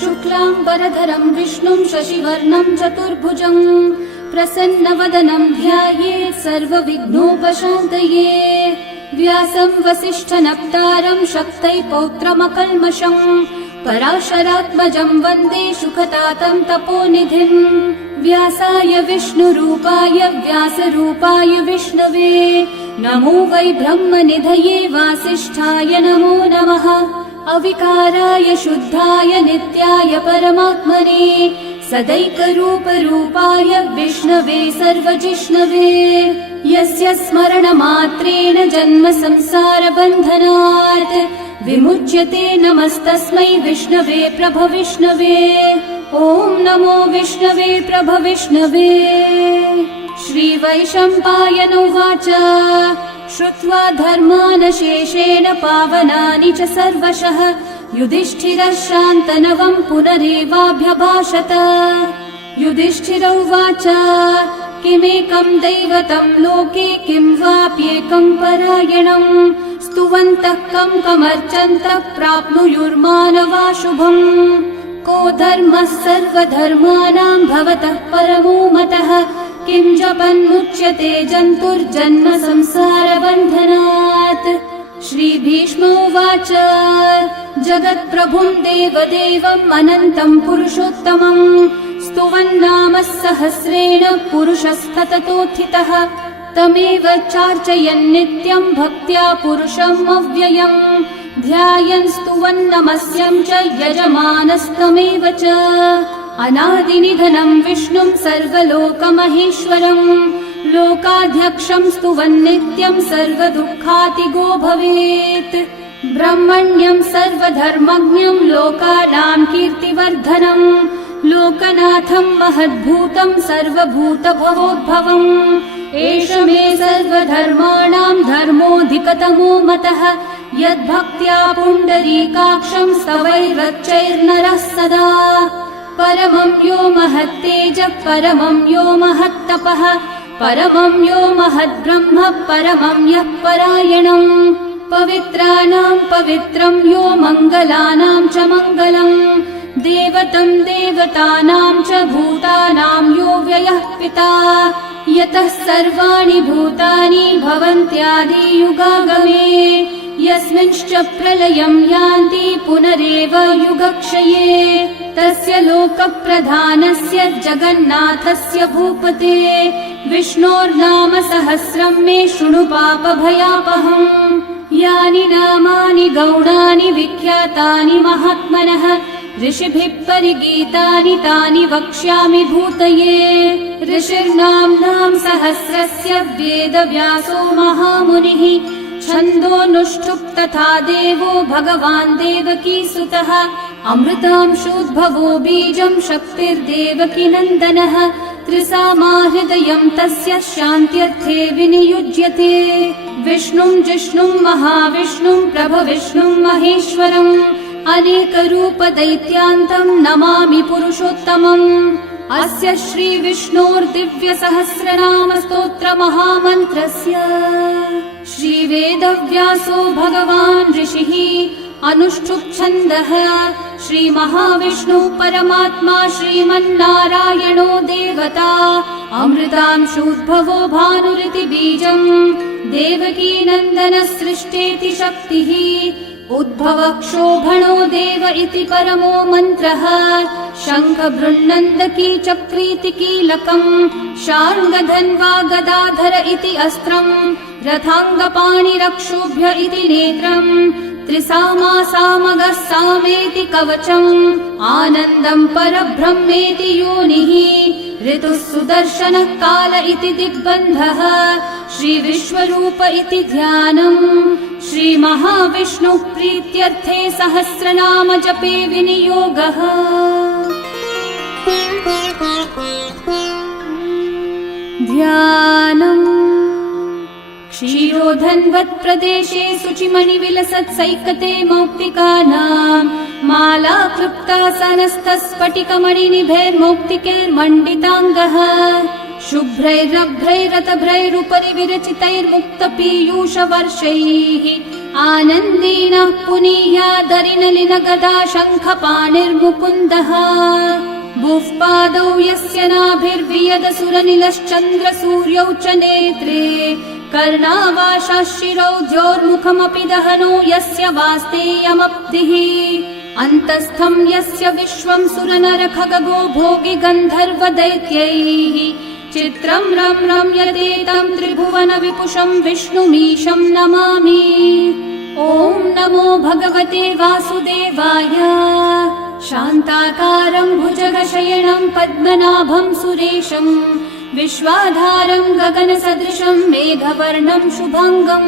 शुक्लांबरधरं विष्णुं शशिवर्णं चतुर्भुजं प्रसन्नवदनं ध्यायेत् सर्वविघ्नोपशान्तये। व्यासं वसिष्ठनप्तारं शक्तै पौत्रमकल्मषं पराशरात्मजं वन्दे शुकतातं तपोनिधिं। व्यासाय विष्णुरूपाय व्यासरूपाय विष्णवे नमो वै ब्रह्मनिधये वासिष्ठाय नमो नमः। अविकाराय शुद्धाय नित्याय परमात्मने सदैकरूपरूपाय विष्णवे सर्वजिष्णवे। यस्य स्मरणमात्रेण जन्म संसारबन्धनात् विमुच्यते नमस्तस्मै विष्णवे प्रभविष्णवे। ॐ नमो विष्णवे प्रभविष्णवे। श्रीवैशम्पायन उवाच श्रुत्वा धर्मानशेषेण पावनानि च सर्वशः युधिष्ठिरः शान्तनवं पुनरेवाभ्यभाषत। युधिष्ठिर उवाच किमेकं दैवतं लोके किं वाप्येकं परायणं स्तुवन्तः कं कमर्चन्तः प्राप्नुयुर्मानवा शुभम्। को धर्मः सर्वधर्माणां भवतः परमो मतः किं जपन्मुच्यते जन्तुर्जन्म संसारबन्धनात्। श्रीभीष्म उवाच जगत्प्रभुं देवदेवम् अनन्तं पुरुषोत्तमं स्तुवन्नामः सहस्रेण पुरुषस्तततोत्थितः तमेव चार्चयन् नित्यं भक्त्या पुरुषम् अव्ययम् ध्यायन् स्तुवन्नमस्यं च यजमानस्तमेव च। अनादिनिधनं विष्णुं सर्वलोकमहेश्वरं लोकाध्यक्षं स्तुवन्नित्यं सर्वदुःखातिगो भवेत्। ब्रह्मण्यं सर्वधर्मज्ञं लोकानां कीर्तिवर्धनं लोकनाथं महद्भूतं सर्वभूतभवोद्भवम्। एष मे सर्वधर्माणां धर्मोऽधिकतमो मतः यद्भक्त्या पुण्डरीकाक्षं स्तवैर्रच्चैर्नरः सदा। परमं यो महत्तेजः परमं यो महत्तपः परमं यो महद्ब्रह्म परमं यः परायणम्। पवित्राणां पवित्रं यो मङ्गलानां च मङ्गलम् देवतं देवतानां च भूतानां यो व्ययः पिता यतः सर्वाणि भूतानि भवन्त्यादियुगागमे यस्मिंश्च प्रलयं यान्ति पुनरेव युगक्षये तस्य लोकप्रधानस्य जगन्नाथस्य भूपते विष्णोर्नाम सहस्रं मे शृणु पापभयापहम्। यानि नामानि गौणानि विख्यातानि महात्मनः ऋषिभिः परिगीतानि तानि वक्ष्यामि भूतये। ऋषिर्नाम्नां सहस्रस्य वेदव्यासो महामुनिः छन्दोऽनुष्ठुप् तथा देवो भगवान् देवकीसुतः अमृतांशोद्भवो बीजं शक्तिर्देवकी नन्दनः त्रिसामा हृदयं तस्य शान्त्यर्थे विनियुज्यते। विष्णुं जिष्णुं महाविष्णुं प्रभविष्णुं महेश्वरम् अनेकरूपदैत्यान्तं नमामि पुरुषोत्तमम्। अस्य श्रीविष्णोर्दिव्यसहस्रनामस्तोत्रमहामन्त्रस्य श्रीवेदव्यासो भगवान् ऋषिः अनुष्ठुप्छन्दः श्रीमहाविष्णुः परमात्मा श्रीमन्नारायणो देवता अमृतांशोद्भवो भानुरिति बीजम् देवकी नन्दनः सृष्टेति शक्तिः उद्भवक्षोभणो देव इति परमो मन्त्रः शङ्ख बृन्नन्दकी चक्रीति कीलकम् शार्ङ्गधन्वा गदाधर इति अस्त्रम् रथाङ्गपाणिरक्षोभ्य इति नेत्रम् त्रिसामा सामगः सामेति कवचम् आनन्दम् परब्रह्मेति योनिः ऋतुः सुदर्शनः काल इति दिग्बन्धः श्रीविश्वरूप इति ध्यानम् श्रीमहाविष्णुः प्रीत्यर्थे सहस्रनाम जपे विनियोगः। ध्यानम् क्षीरोधन्वत्प्रदेशे शुचिमणिविलसत्सैकते मौक्तिकानां माला क्लृप्तासनस्थस्फटिकमणिनिभैर्मौक्तिकैर्मण्डिताङ्गः शुभ्रैरभ्रैरतभ्रैरुपरि विरचितैर्मुक्तपीयूषवर्षैः आनन्देन पुनीयादरिनलिनगदा शङ्खपाणिर्मुकुन्दः भुःपादौ यस्य नाभिर्वियदसुरनिलश्चन्द्रसूर्यौ च नेत्रे कर्णावाशाः शिरौ द्योर्मुखमपि दहनो यस्य वास्तेयमब्धिः अन्तस्थं यस्य विश्वं सुरनरखगो भोगि गन्धर्वदैत्यैः चित्रं रम्यते त्रिभुवन विपुषं विष्णुमीशं नमामि। ॐ नमो भगवते वासुदेवाय। शान्ताकारं भुजगशयनं पद्मनाभं सुरेशं विश्वाधारं गगनसदृशं मेघवर्णं शुभाङ्गं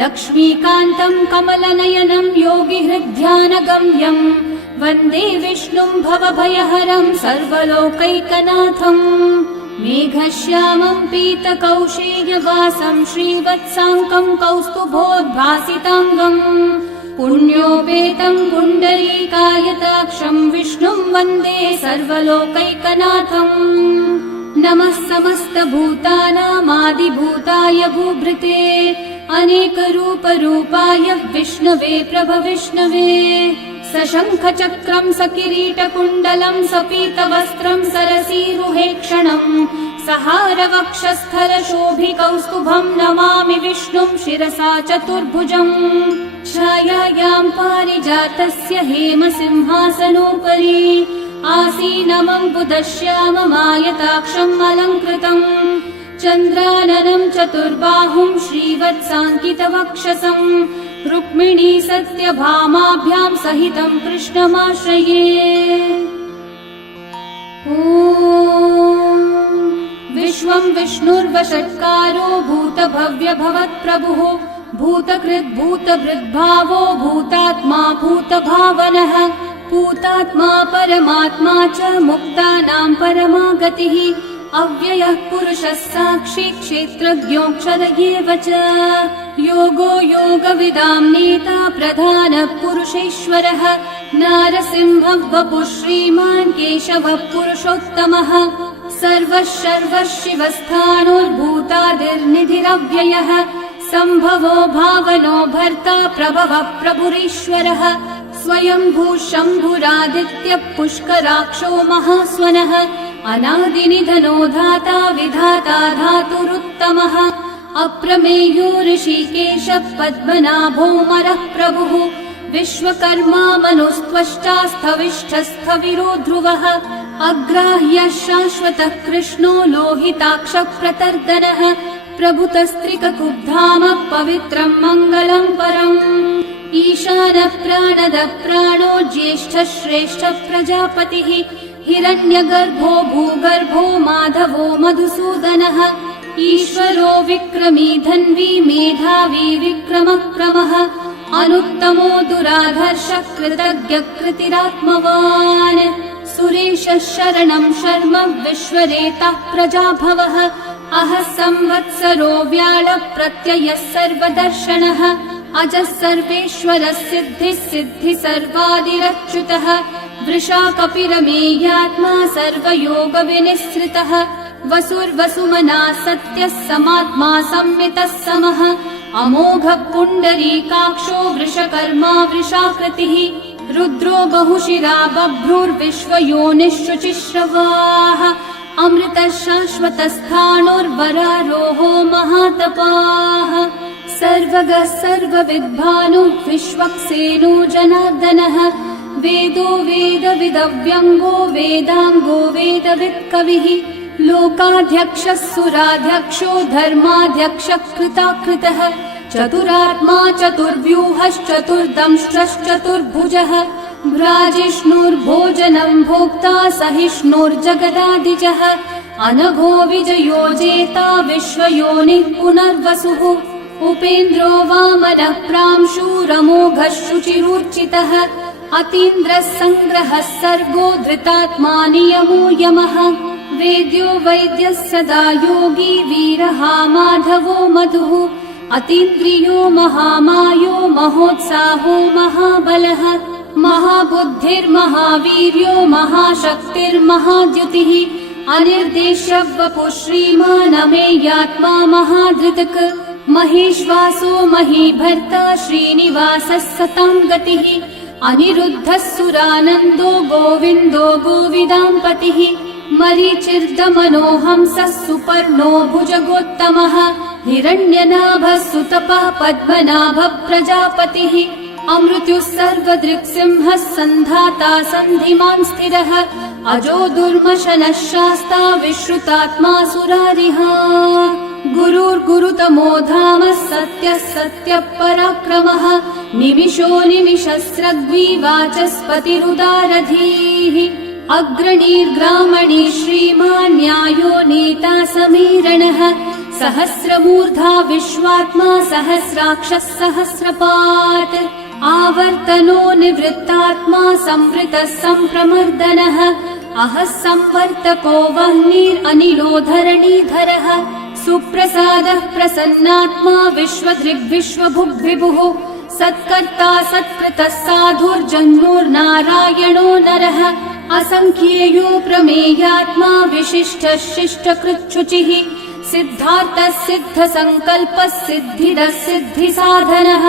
लक्ष्मीकान्तं कमलनयनं योगिहृद्ध्यानगम्यं वन्दे विष्णुं भवभयहरं सर्वलोकैकनाथम् मेघश्यामं पीतकौशेयवासं श्रीवत्साङ्कं कौस्तुभोद्भासिताङ्गम् पुण्योपेतं पुण्डरीकायताक्षं विष्णुं वन्दे सर्वलोकैकनाथम् नमः समस्तभूतानामादिभूताय भूभृते अनेकरूपरूपाय विष्णवे प्रभविष्णवे सशङ्खचक्रं सकिरीटकुण्डलं सपीतवस्त्रं सरसीरुहेक्षणं सहारवक्षस्थलशोभिकौस्तुभं नमामि विष्णुं शिरसा चतुर्भुजम् छायायां पारिजातस्य हेमसिंहासनोपरि आसीनमम्बुदश्याममायताक्षम् अलङ्कृतम् चन्द्राननं चतुर्बाहुं श्रीवत्साङ्कितवक्षसं रुक्मिणी सत्यभामाभ्यां सहितं कृष्णमाश्रये। ॐ विश्वं विष्णुर्वषट्कारो भूतभव्यभवत्प्रभुः भूतकृद्भूतभृद्भावो भूतात्मा भूतभावनः भूतात्मा परमात्मा च मुक्तानां परमा गतिः अव्ययः पुरुषः साक्षी क्षेत्रज्ञोऽक्षर एव च योगो योगविदां नेता प्रधानः पुरुषेश्वरः नारसिंहः वपुः श्रीमान् केशवः पुरुषोत्तमः सर्वः शर्वः शिवस्थाणोर्भूतादिर्निधिरव्ययः सम्भवो भावनो भर्ता प्रभवः प्रभुरीश्वरः स्वयंभू शम्भुरादित्यः पुष्कराक्षो महास्वनः अनादिनिधनो धाता विधाता धातुरुत्तमः अप्रमेयो ऋषिकेशः पद्मनाभोऽमरः प्रभुः विश्वकर्मा मनुस्त्वष्टा स्थविष्ठस्थविरो ध्रुवः अग्राह्यः शाश्वतः कृष्णो लोहिताक्षः प्रतर्दनः प्रभुतस्त्रिककुब्धामः पवित्रं मङ्गलं परम् ईशानः प्राणदः प्राणो ज्येष्ठः श्रेष्ठः प्रजापतिः हिरण्यगर्भो भूगर्भो माधवो मधुसूदनः ईश्वरो विक्रमी धन्वी मेधावी विक्रमक्रमः अनुत्तमो दुराधर्षः कृतज्ञः कृतिरात्मवान् सुरेशः शरणं शर्म विश्वरेतः प्रजाभवः अहः संवत्सरो व्याळः प्रत्ययः सर्वदर्शनः अजः सर्वेश्वरः सिद्धिः सिद्धि सर्वादिरच्युतः वृषा कपिरमेयात्मा सर्वयोगविनिःसृतः वसुर्वसुमना सत्यः समात्मा संमितः समः अमोघः पुण्डरीकाक्षो वृषकर्मा वृषाकृतिः रुद्रो बहुशिरा बभ्रुर्विश्वयोनिः शुचिश्रवाः अमृतः शाश्वतस्थाणोर्वरारोहो महातपाः सर्वगः सर्वविद्भानुः विश्वक्सेनो जनार्दनः वेदो वेदविदव्यङ्गो वेदाङ्गो वेदवित्कविः लोकाध्यक्षः सुराध्यक्षो धर्माध्यक्षः कृताकृतः चतुरात्मा चतुर्व्यूहश्चतुर्दंष्ट्रश्चतुर्भुजः भ्राजिष्णुर्भोजनं भोक्ता सहिष्णुर्जगदादिजः अनघो विजयो जेता विश्वयोनिः पुनर्वसुः उपेन्द्रो वामनः प्रांशुरमोघः शुचिरूर्चितः अतीन्द्रः सङ्ग्रहः सर्गो धृतात्मा नियमो यमः वेद्यो वैद्यः सदा योगी वीरः माधवो मधुः अतीन्द्रियो महामायो महोत्साहो महाबलः महाबुद्धिर्महावीर्यो महाशक्तिर्महाद्युतिः अनिर्देश्य वपुः श्रीमान् अमेयात्मा महाधृतक् महेश्वासो महीभर्ता श्रीनिवासः सतां गतिः अनिरुद्धः सुरानन्दो गोविन्दो गोविदाम्पतिः मरीचिर्दमनोहंसः सुपर्णो भुजगोत्तमः हिरण्यनाभः सुतपः पद्मनाभः प्रजापतिः अमृत्युः सर्वदृक्सिंहः सन्धाता सन्धिमान् स्थिरः अजो दुर्मशनः शास्ता विश्रुतात्मा सुरारिः गुरुर्गुरुतमो धामः सत्यः सत्यः पराक्रमः निमिषो निमिषस्रग्वी वाचस्पतिरुदारधीः अग्रणीर्ग्रामणी श्रीमान् न्यायो नेता समीरणः सहस्रमूर्धा विश्वात्मा सहस्राक्षः सहस्रपात् आवर्तनो निवृत्तात्मा संवृतः सम्प्रमर्दनः अहः संवर्तको वह्निरनिलो धरणीधरः सुप्रसादः प्रसन्नात्मा विश्वदृग्विश्वभुग्विभुः सत्कर्ता सत्कृतः साधुर्जन्मोर्नारायणो नरः असंख्येयो प्रमेयात्मा विशिष्टः शिष्टकृच्छुचिः सिद्धार्थः सिद्धसङ्कल्पः सिद्धिदः सिद्धिसाधनः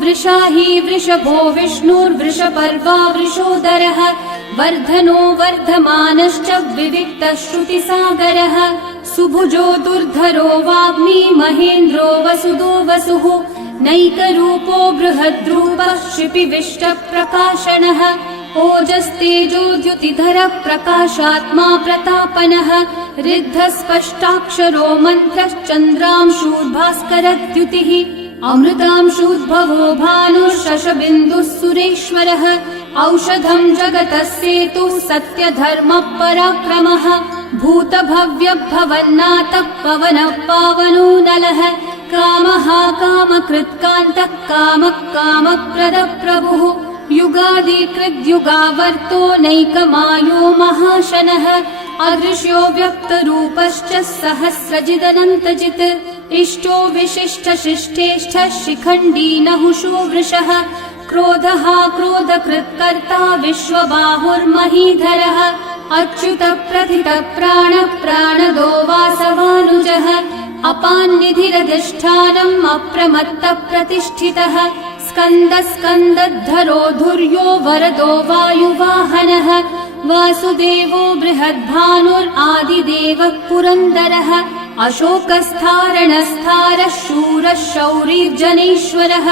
वृषाही वृषभो विष्णुर्वृषपर्वा वृषोदरः वर्धनो वर्धमानश्च विविक्तः श्रुतिसागरः सुभुजो दुर्धरो वाग्मी महेन्द्रो वसुदो वसुः नैकरूपो बृहद्रूपः क्षिपिविष्टप्रकाशनः ओजस्तेजोद्युतिधरः प्रकाशात्मा प्रतापनः ऋद्धस्पष्टाक्षरो मन्त्रश्चन्द्रांशूर्भास्करद्युतिः अमृतांशूद्भवो भानुः शशबिन्दुः सुरेश्वरः औषधं जगतः सेतुः सत्यधर्मः पराक्रमः भूतभव्यभवन्नाथः पवनः पावनो नलः कामः कामकृत्कान्तः कामः कामप्रदः प्रभुः युगादिकृद्युगावर्तो नैकमायो महाशनः अदृश्यो व्यक्तरूपश्च सहस्रजिदनन्तजित् इष्टो विशिष्टशिष्टेष्ठः शिखण्डी नहुषो वृषः क्रोधः क्रोधकृत्कर्ता विश्वबाहुर्महीधरः अच्युतः प्रथितः प्राणः प्राणदो वासवानुजः अपान्निधिरधिष्ठानम् अप्रमत्तः प्रतिष्ठितः स्कन्दः स्कन्दद्धरो धुर्यो वरदो वायुवाहनः वासुदेवो बृहद्भानुरादिदेवः पुरन्दरः अशोकस्थारणस्थारः शूरः शौरिर्जनेश्वरः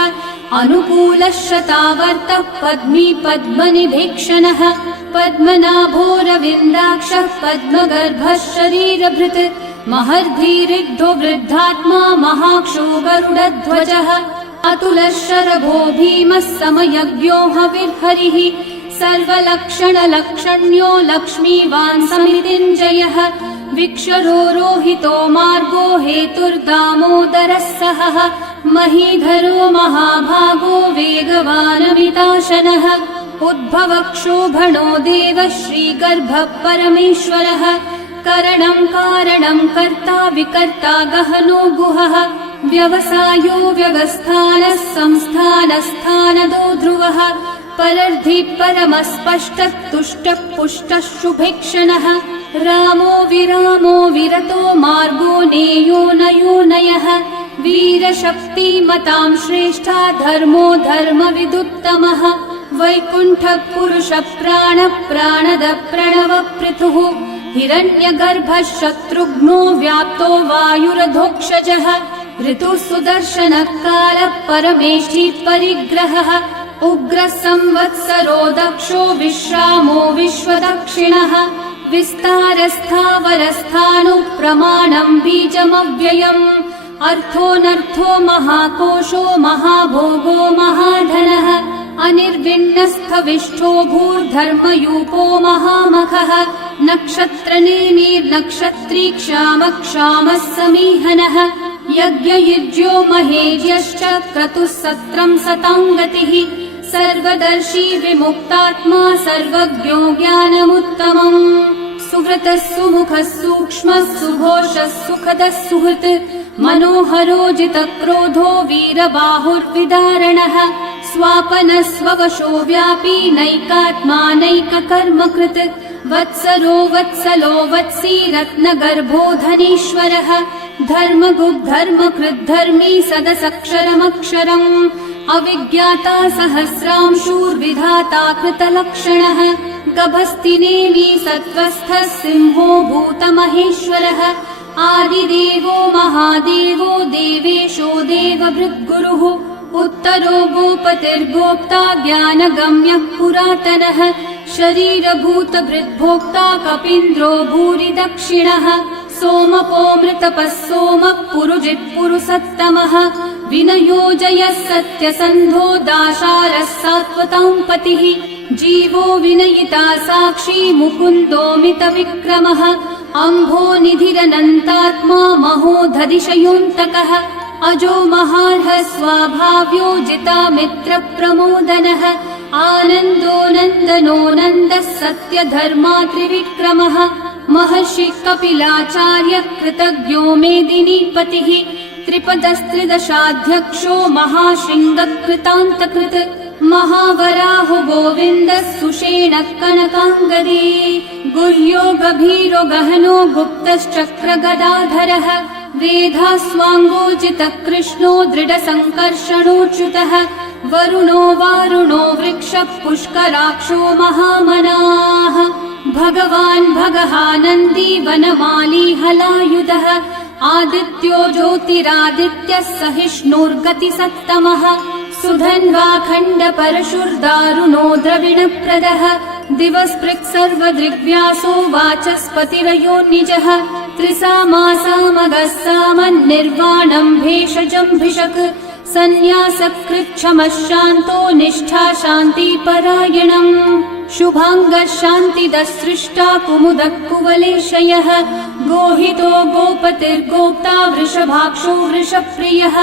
अनुकूलः शतावर्तः पद्मी पद्मनिभीक्षणः पद्मनाभोरविन्दाक्षः पद्मगर्भः शरीरभृत् महर्धिरिग्धो वृद्धात्मा महाक्षो गरुडध्वजः अतुलः शरभो भीमः समयज्ञो हविर्हरिः सर्वलक्षणलक्षण्यो लक्ष्मीवान् समितिञ्जयः विक्षरो रोहितो मार्गो हेतुर्दामोदरः सहः महीधरो महाभागो वेगवानमिताशनः उद्भवक्षोभणो देवः श्रीगर्भः परमेश्वरः करणं कारणं कर्ता विकर्ता गहनो गुहः व्यवसायो व्यवस्थानः संस्थानस्थानदो ध्रुवः परर्धि परमस्पष्टः तुष्टः पुष्टः शुभेक्षणः रामो विरामो विरतो मार्गो नेयो नयो नयः वीरशक्तिमतां श्रेष्ठा धर्मो धर्मविदुत्तमः वैकुण्ठः पुरुषः प्राणः प्राणदः प्रणवपृथुः हिरण्यगर्भः शत्रुघ्नो व्याप्तो वायुरधोक्षजः ऋतुः सुदर्शनः कालः परमेष्ठी परिग्रहः उग्रः संवत्सरो दक्षो विश्रामो विश्वदक्षिणः विस्तारस्थावरस्थाणुः प्रमाणं बीजमव्ययम् अर्थोऽनर्थो महाकोशो महाभोगो महाधनः अनिर्विण्णस्थविष्ठो भूर्धर्मयूपो महामखः नक्षत्रनेमिर्नक्षत्री क्षामः समीहनः यज्ञयुज्यो महेज्यश्च क्रतुः सत्रं सतां गतिः सर्वदर्शी विमुक्तात्मा सर्वज्ञो ज्ञानमुत्तमम् सुव्रतः सुमुखः सूक्ष्मः सुघोषः सुखदः सुहृत् मनोहरो जितक्रोधो वीरबाहुर्विदारणः स्वापनः स्ववशो व्यापी नैकात्मा नैककर्मकृत् वत्सरो वत्सलो वत्सी रत्नगर्भो धनीश्वरः धर्मगुग्धर्मकृद्धर्मी सदसक्षरमक्षरम् अविज्ञाता सहस्रांशूर्विधाता कृतलक्षणः गभस्तिनेमि सत्त्वस्थः सिंहो भूतमहेश्वरः आदिदेवो महादेवो देवेशो देवभृद्गुरुः उत्तरो गोपतिर्गोप्ता ज्ञानगम्यः पुरातनः शरीरभूतभृद्भोक्ता कपीन्द्रो भूरि दक्षिणः सोमपो मृतपः सोमः पुरुजित्पुरुसत्तमः विनयोजयः सत्यसन्धो दाशारः सात्वतां पतिः जीवो विनयिता साक्षी मुकुन्दोमितविक्रमः अम्भो निधिरनन्तात्मा महोदधिशयोऽन्तकः अजो महार्हः स्वाभाव्यो जिता मित्रप्रमोदनः आनन्दो नन्दनो नन्दः सत्यधर्मा त्रिविक्रमः महर्षि कपिलाचार्य कृतज्ञो मेदिनीपतिः त्रिपदस्त्रिदशाध्यक्षो महाशृङ्गकृतान्तकृत् महावराहो गोविन्दः सुषेणः कनकाङ्गदी गुह्यो गभीरो गहनो गुप्तश्चक्रगदाधरः वेधास्वाङ्गोजितः कृष्णो दृढसङ्कर्षणोच्युतः वरुणो वारुणो वृक्षः पुष्कराक्षो महामनाः भगवान् भगहानन्दी वनमाली हलायुधः आदित्यो ज्योतिरादित्यः सहिष्णुर्गतिसत्तमः सुधन्वा खण्डपरशुर्दारुणो द्रविणप्रदः दिवस्पृक् सर्वदृग्व्यासो वाचस्पतिरयो निजः त्रिसामासामगः सामन्निर्वाणम् भेषजम्भिषक् सन्न्यासकृच्छमः शान्तो निष्ठा शान्तिपरायणम् शुभाङ्गः शान्तिदः सृष्टा कुमुदः कुवलेशयः गोहितो गोपतिर्गोप्ता वृषभाक्षो वृषप्रियः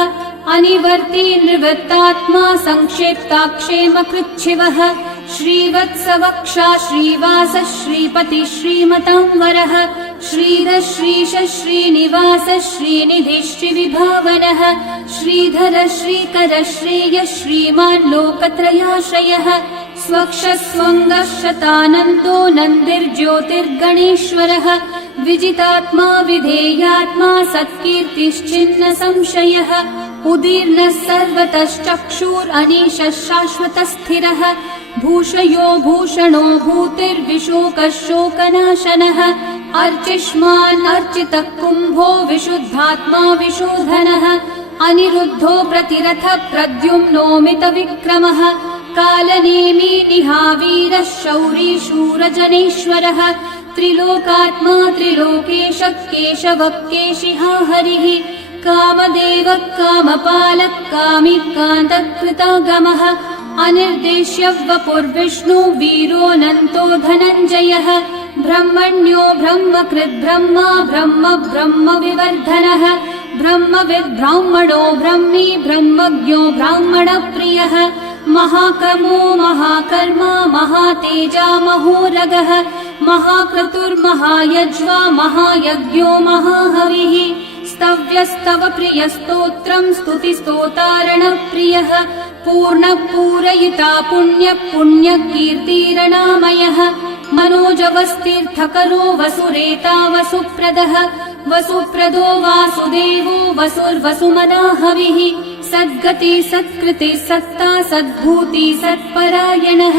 अनिवर्ती निवृत्तात्मा संक्षेप्ताक्षेमकृच्छिवः श्रीवत्सवक्षा श्रीवासः श्रीपतिः श्रीमतांवरः श्रीधः श्रीशः श्रीनिवासः श्रीनिधिः श्रीविभावनः श्रीधरः श्रीकरः श्रेयः श्रीमान् लोकत्रयाश्रयः स्वक्षः स्वङ्गः शतानन्दो नन्दिर्ज्योतिर्गणेश्वरः विजितात्मा विधेयात्मा सत्कीर्तिश्चिन्न संशयः उदीर्णः सर्वतश्चक्षुरनीशः शाश्वतः स्थिरः भूषयो भूषणो भूतिर्विशोकः शोकनाशनः अर्चिष्मान् अर्चितः कुम्भो विशुद्धात्मा विशोधनः अनिरुद्धो प्रतिरथः प्रद्युम्नोमितविक्रमः कालनेमी निहावीरः शौरी शूरजनेश्वरः त्रिलोकात्मा त्रिलोकेशः केशवः केशिहा हरिः कामदेवः कामपालः कामी कान्तः कृतागमः अनिर्देश्य वपुर्विष्णु वीरोऽनन्तो धनञ्जयः ब्रह्मण्यो ब्रह्मकृद् ब्रह्मा ब्रह्म ब्रह्म विवर्धनः ब्रह्मविद् ब्राह्मणो ब्रह्मी ब्रह्मज्ञो ब्राह्मणप्रियः महाकर्मो महाकर्मा महातेजा महोरगः महाक्रतुर्महायज्वा महायज्ञो महाहविः स्तव्यस्तव प्रियस्तोत्रम् स्तुतिस्तोतारणप्रियः पूर्णपूरयिता पुण्यः पुण्यकीर्तिरणामयः मनोजवस्तीर्थकरो वसुरेता वसुप्रदः वसुप्रदो वासुदेवो वसुर्वसुमनाहविः सद्गति सत्कृति सत्ता सद्भूति सत्परायणः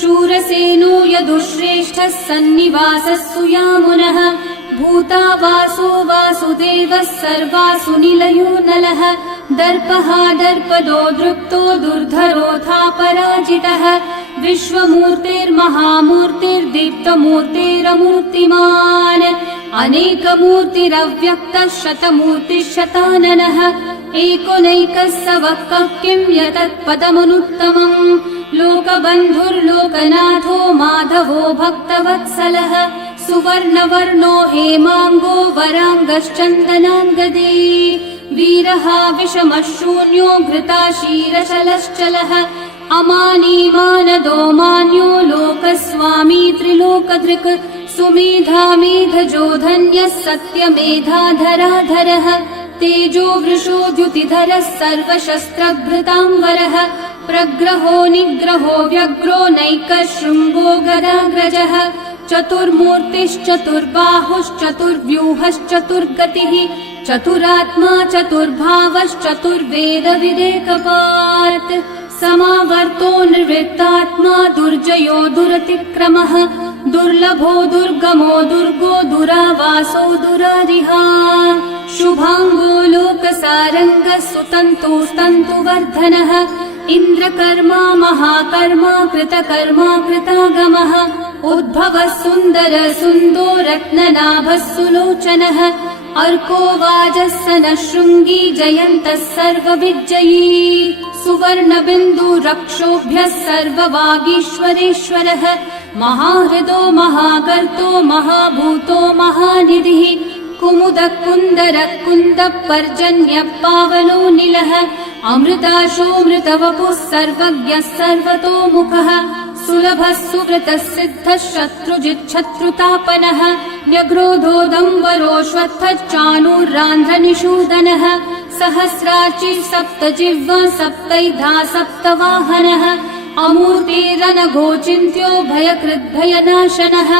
शूरसेनो यदुश्रेष्ठः सन्निवासः सुयामुनः भूता वासो वासुदेवः सर्वासु निलयो नलः दर्पः दर्पदो दृप्तो दुर्धरोऽथा पराजितः विश्वमूर्तिर्महामूर्तिर्दीप्तमूर्तिरमूर्तिमान् अनेकमूर्तिरव्यक्तः शतमूर्तिः शताननः एकोनैकः स वक्कः किं यतत्पदमनुत्तमम् लोकबन्धुर्लोकनाथो माधवो भक्तवत्सलः सुवर्णवर्णो हेमाङ्गो वराङ्गश्चन्दनाङ्गदे वीरः विषमः शून्यो घृताशीरशलश्चलः अमानी मानदो मान्यो लोकस्वामी त्रिलोकधृक् सुमेधामेधजो धन्यः सत्यमेधाधराधरः तेजो वृषो द्युतिधरः सर्वशस्त्रभृताम्बरः प्रग्रहो निग्रहो व्यग्रो नैकः शृङ्गो गदाग्रजः चतुर्मूर्तिश्चतुर्बाहुश्चतुर्व्यूहश्चतुर्गतिः चतुरात्मा चतुर्भावश्चतुर्वेदविदेकपात् समावर्तो निर्वृत्तात्मा दुर्जयो दुरतिक्रमः दुर्लभो दुर्गमो दुर्गो दुरावासो दुरारिहा शुभाङ्गो लोकसारङ्गः सुतन्तुस्तन्तुवर्धनः इन्द्रकर्मा महाकर्मा कृतकर्मा कृतागमः उद्भवः सुन्दर सुन्दो रत्ननाभः सुलोचनः अर्को वाजः सनः शृङ्गी जयन्तः सर्वविजयी सुवर्णबिन्दु रक्षोभ्यः सर्ववागीश्वरेश्वरः महाहृदो महाकर्तो महाभूतो महानिधिः कुमुदः कुन्दरः कुन्दः पर्जन्यः पावनो निलः अमृताशोऽमृतवपुः सर्वज्ञः सर्वतोमुखः सुलभः सुव्रतः सिद्धः शत्रुजिच्छत्रुतापनः न्यग्रोधोदम्बरोऽश्वत्थः चाणूरान्ध्रनिषूदनः सहस्रार्ची सप्तजिह्वा सप्तैधा सप्तवाहनः अमूर्तिरनघोचिन्त्यो भयकृद्भयनाशनः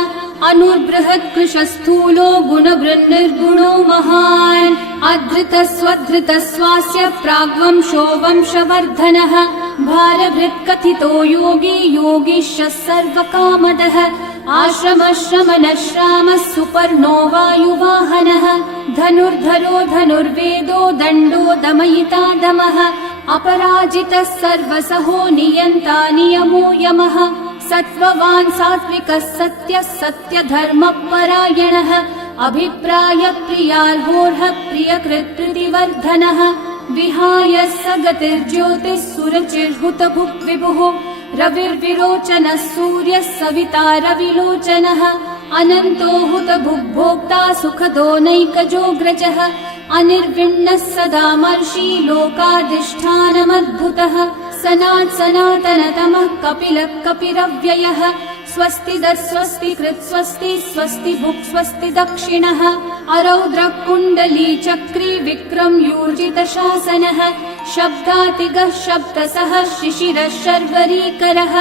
अनुर्बृहत्कृशस्थूलो गुणवृन्निर्गुणो महान् अधृतस्वधृतस्वास्य प्राग्वंशो वंशवर्धनः भारभृत्कथितो योगी योगीशः सर्वकामदः आश्रमश्रमणश्रामः सुपर्णो वायुवाहनः धनुर्धरो धनुर्वेदो दण्डो दमयिता दमः अपराजितः सर्वसहो नियन्ता नियमो यमः सत्त्ववान् सात्विकः सत्यः सत्यधर्मपरायणः अभिप्रायप्रियार्होर्हः प्रियकृत्प्रीतिवर्धनः विहाय स गतिर्ज्योतिः सुरचिर्हुतभुक् विभुः रविर्विरोचनः सूर्यः सविता रविलोचनः अनन्तो हुतभुग्भोक्ता सुखदो नैकजोऽग्रजः अनिर्विण्णः सदा मर्षि लोकाधिष्ठानमद्भुतः सनातनतमः कपिलः कपिरव्ययः स्वस्तिदः स्वस्तिकृत् स्वस्ति स्वस्ति भुक् स्वस्ति दक्षिणः अरौद्रः कुण्डली चक्री विक्रम्यूर्जितशासनः शब्दातिगः शब्दसः शिशिरः शर्वरीकरः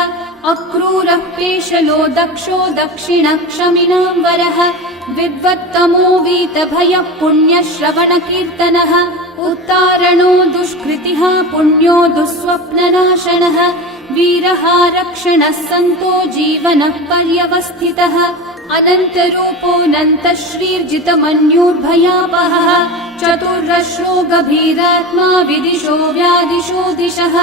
अक्रूरः पेशलो दक्षो दक्षिणः क्षमिनाम्बरः विद्वत्तमो वीतभयः पुण्यश्रवणकीर्तनः उत्तारणो दुष्कृतिः पुण्यो दुःस्वप्ननाशनः वीरः रक्षणः सन्तो जीवनः पर्यवस्थितः अनन्तरूपोऽनन्तः श्रीर्जितमन्युर्भयापहः चतुर्रश्रो गभीरात्मा विदिशो व्यादिशो दिशः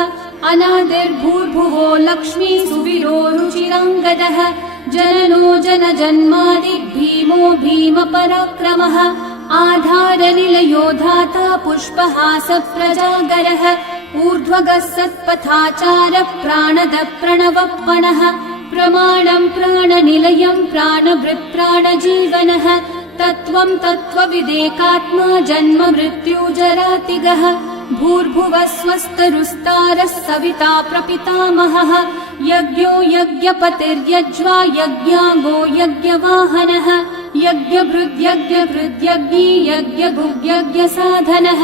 अनादिर्भूर्भुवो लक्ष्मी सुवीरो रुचिराङ्गदः जननो जनजन्मादि भीमो भीमपराक्रमः आधारनिलयो धाता पुष्पहास प्रजागरः ऊर्ध्वगः सत्पथाचारः प्राणदः प्रणवप्पणः प्रमाणं प्राणनिलयं प्राणभृत् प्राणजीवनः तत्त्वं तत्त्वविदेकात्मा जन्म मृत्युजरातिगः भूर्भुवः स्वस्तरुस्तारः सविता प्रपितामहः यज्ञो यज्ञपतिर्यज्वा यज्ञागो यज्ञवाहनः यज्ञभृद्यज्ञकृद्यज्ञी यज्ञभुग्यज्ञसाधनः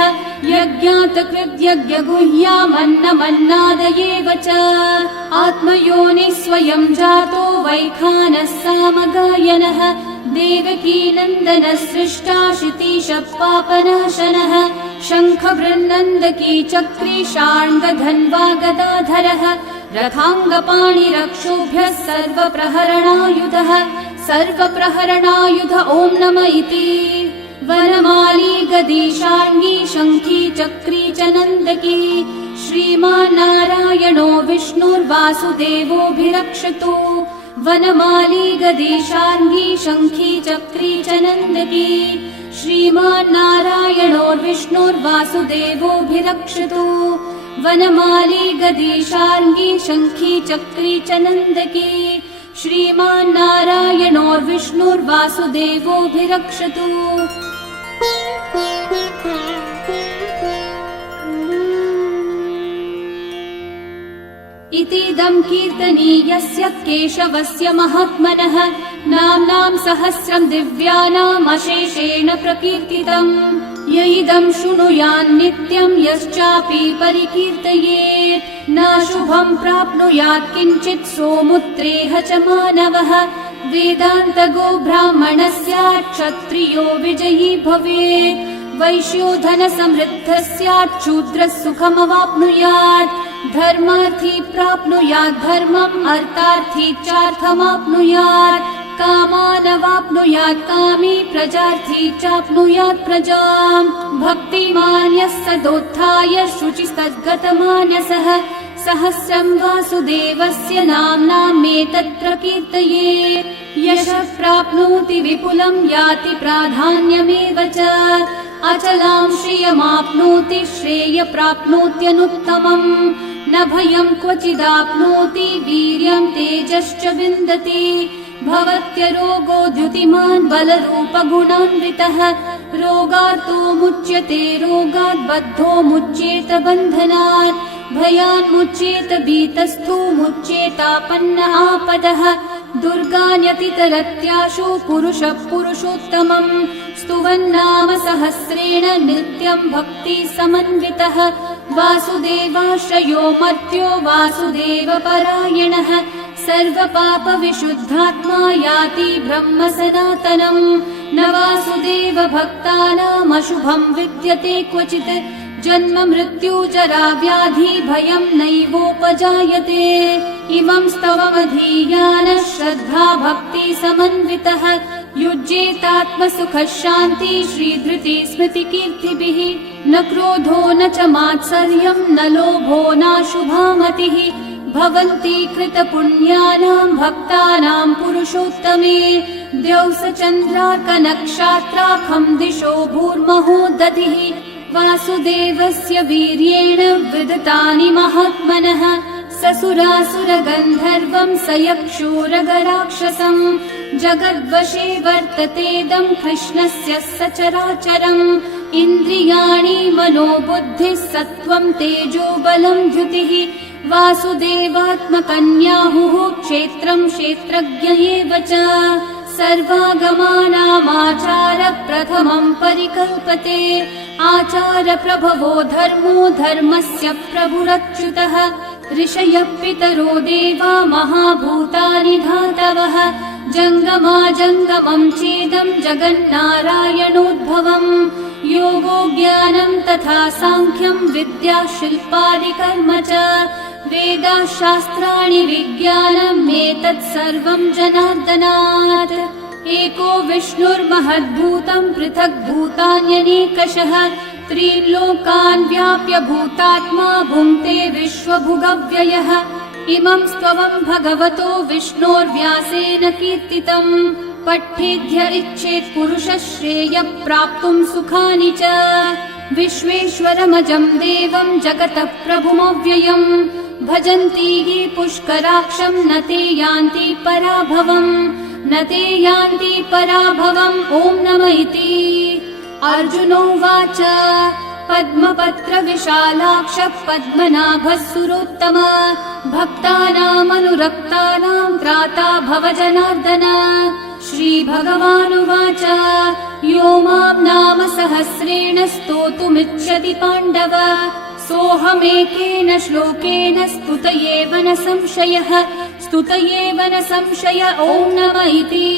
यज्ञातकृद्यज्ञगुह्यामन्नमन्नादयेव च आत्मयोनिः स्वयं जातो वैखानः सामगायनः देवकीनन्दनः सृष्टा शितीशः पापनाशनः शङ्खवृन्नन्दकी चक्री शार्ङ्गधन्वा गदाधरः रथाङ्गपाणिरक्षोभ्यः सर्वप्रहरणायुधः सर्वप्रहरणायुध ॐ नम इति वनमाली गदी शार्ङ्गी शङ्खी चक्री च नन्दकी श्रीमान्नारायणो विष्णुर्वासुदेवोऽभिरक्षतु वनमाली गदी शार्ङ्गी शङ्खी चक्री च नन्दकी श्रीमान्नारायणो विष्णुर्वासुदेवोऽभिरक्षतु वनमाली गदी शार्ङ्गी शङ्खी चक्री च नन्दकी श्रीमान्नारायणो विष्णुर्वासुदेवोऽभिरक्षतु इतीदं कीर्तनीयस्य केशवस्य महात्मनः नाम्नां सहस्रं दिव्यानामशेषेण प्रकीर्तितम् य इदं शृणुयान् नित्यं यश्चापि परिकीर्तयेत् नाशुभं प्राप्नुयात् किञ्चित् सोमुत्रेह च मानवः वेदान्तगो ब्राह्मणः स्यात् क्षत्रियो विजयी भवेत् वैश्यो धनसमृद्धः स्यात् शूद्रः सुखमवाप्नुयात् धर्मार्थी प्राप्नुयात् धर्मम् अर्थार्थी चार्थमाप्नुयात् कामानवाप्नुयात् कामी प्रजार्थी चाप्नुयात् प्रजाम् भक्तिमान् यः सदोत्थाय शुचिस्तद्गतमानसः सहस्रं वासुदेवस्य नाम्नामेतत् प्रकीर्तये यशः प्राप्नोति विपुलं याति प्राधान्यमेव च अचलां श्रियमाप्नोति श्रेय प्राप्नोत्यनुत्तमम् न भयं क्वचिदाप्नोति वीर्यं तेजश्च विन्दति भवत्यरोगो द्युतिमान् बलरूपगुणान्वितः रोगार्तो मुच्यते रोगात् बद्धो मुच्येत बन्धनात् भयान् मुच्येत भीतस्थो मुच्येतापन्न आपदः दुर्गान्यतितरत्याशु पुरुषः पुरुषोत्तमम् स्तुवन्नाम सहस्रेण नित्यं भक्ति समन्वितः वासुदेवाश्रयो मर्त्यो वासुदेवपरायणः सर्वपाप विशुद्धात्मा याति ब्रह्म सनातनम् न वासुदेव भक्तानामशुभं विद्यते क्वचित् जन्म मृत्यु जरा व्याधि भयं नैवोपजायते इमं स्तवमधीयानः श्रद्धा भक्ति समन्वितः युज्येतात्मसुखः शान्ति श्रीधृति स्मृति कीर्तिभिः न क्रोधो न च मात्सर्यं न लोभो नाशुभा मतिः भवन्ति कृतपुण्यानां भक्तानां पुरुषोत्तमे द्यौस चन्द्रार्कनक्षत्राखं दिशो भूर्महोदधिः वासुदेवस्य वीर्येण विदतानि महात्मनः ससुरासुरगन्धर्वं स यक्षोरगराक्षसम् जगद्वशे वर्ततेदं कृष्णस्य सचराचरम् इन्द्रियाणि मनोबुद्धिः सत्त्वं तेजो बलं द्युतिः वासुदेवात्मकन्याहुः क्षेत्रं क्षेत्रज्ञ एव च सर्वागमानामाचार प्रथमं परिकल्पते आचार प्रभवो धर्मो धर्मस्य प्रभुरच्युतः ऋषयः पितरो देवा महाभूतानि धातवः जङ्गमाजङ्गमं चेदं जगन्नारायणोद्भवम् योगो ज्ञानं तथा साङ्ख्यं विद्या शिल्पादिकर्म च वेदाः शास्त्राणि विज्ञानमेतत् सर्वं जनार्दनात् एको विष्णुर्महद्भूतं पृथक् भूतान्यनेकशः त्रीन् लोकान् व्याप्य भूतात्मा भुङ्क्ते विश्वभुगव्ययः इमं स्तवं भगवतो विष्णोर्व्यासेन कीर्तितम् पठेद्य इच्छेत् पुरुषः श्रेयः प्राप्तुं सुखानि च विश्वेश्वरमजं देवं जगतः प्रभुमव्ययम् भजन्ति ये पुष्कराक्षं न ते यान्ति पराभवम् न ते यान्ति पराभवम् ॐ नम इति अर्जुनोवाच पद्मपत्रविशालाक्षः पद्मनाभः सुरोत्तम भक्तानामनुरक्तानां त्राता भव जनार्दन श्रीभगवानुवाच यो मां नाम सहस्रेण स्तोतुमिच्छति पाण्डव सोऽहमेकेन श्लोकेन स्तुत एव न संशयः स्तुत एव न संशय ॐ नम इति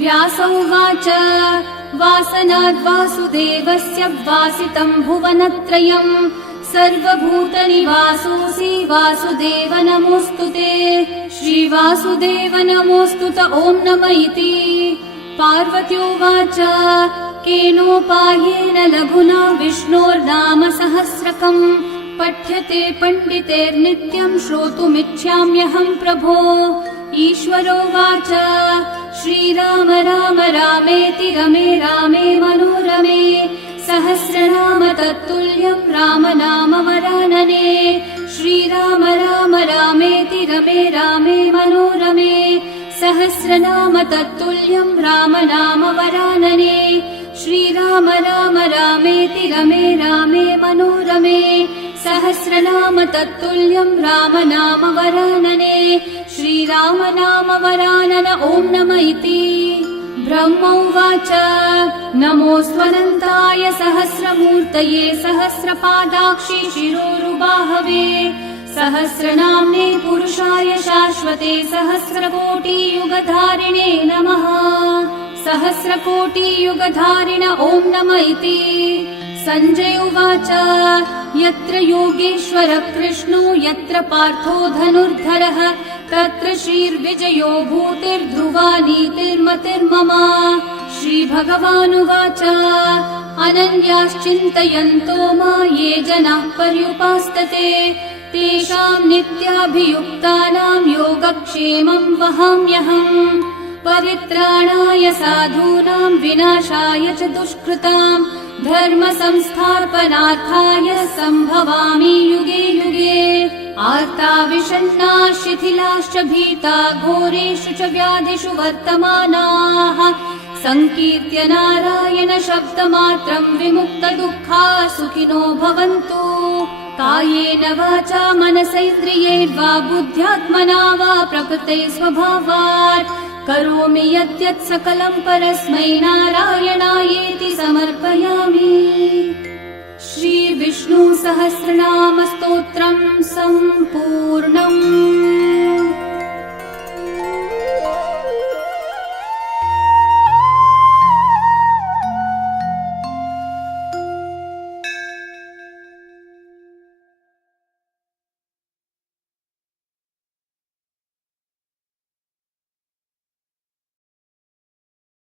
व्यास उवाच वासनाद्वासुदेवस्य वासितं भुवनत्रयम् सर्वभूतनिवासोऽसि वासुदेव नमोऽस्तु ते श्रीवासुदेव नमोऽस्तु ॐ नम इति पार्वत्योवाच केनोपायेन लघुना विष्णोर्नाम सहस्रकम् पठ्यते पण्डितेर्नित्यं श्रोतुमिच्छाम्यहं प्रभो ईश्वरोवाच श्रीराम राम रामेति रमे रामे मनोरमे सहस्रनाम तत्तुल्यं राम नाम वरानने श्रीराम राम रामेति रमे रामे मनोरमे सहस्रनाम तत्तुल्यं राम नाम वरानने श्रीराम राम रामेति रमे रामे मनोरमे सहस्रनाम तत्तुल्यं रामनाम वरानने श्रीराम नाम वरानन ॐ नम इति ब्रह्म उवाच नमोऽस्त्वनन्ताय सहस्रमूर्तये सहस्रपादाक्षि शिरोरुबाहवे सहस्रनाम्ने पुरुषाय शाश्वते सहस्रकोटियुगधारिणे नमः सहस्रकोटियुगधारिण ॐ नम इति सञ्जय उवाच यत्र योगेश्वर कृष्णो यत्र पार्थो धनुर्धरः तत्र श्रीर्विजयो भूतिर्ध्रुवा नीतिर्मतिर्मम श्रीभगवानुवाच अनन्याश्चिन्तयन्तो मा ये जनाः पर्युपासते तेषां नित्याभियुक्तानां योगक्षेमं वहाम्यहम् परित्राणाय साधूनां विनाशाय च दुष्कृतां धर्म संस्थापनार्थाय सम्भवामि युगे युगे आर्ता विषण्णा शिथिलाश्च भीता घोरेषु च व्याधिषु वर्तमानाः संकीर्त्य नारायण शब्दमात्रं विमुक्तदुःखा सुखिनो भवन्तु कायेन वाचा मनसैन्द्रियैर्वा बुद्ध्यात्मना वा प्रकृते स्वभावात् करोमि यद्यत् सकलं परस्मै नारायणायेति समर्पयामि। श्री विष्णु सहस्रनाम स्तोत्रम् सम्पूर्णम्।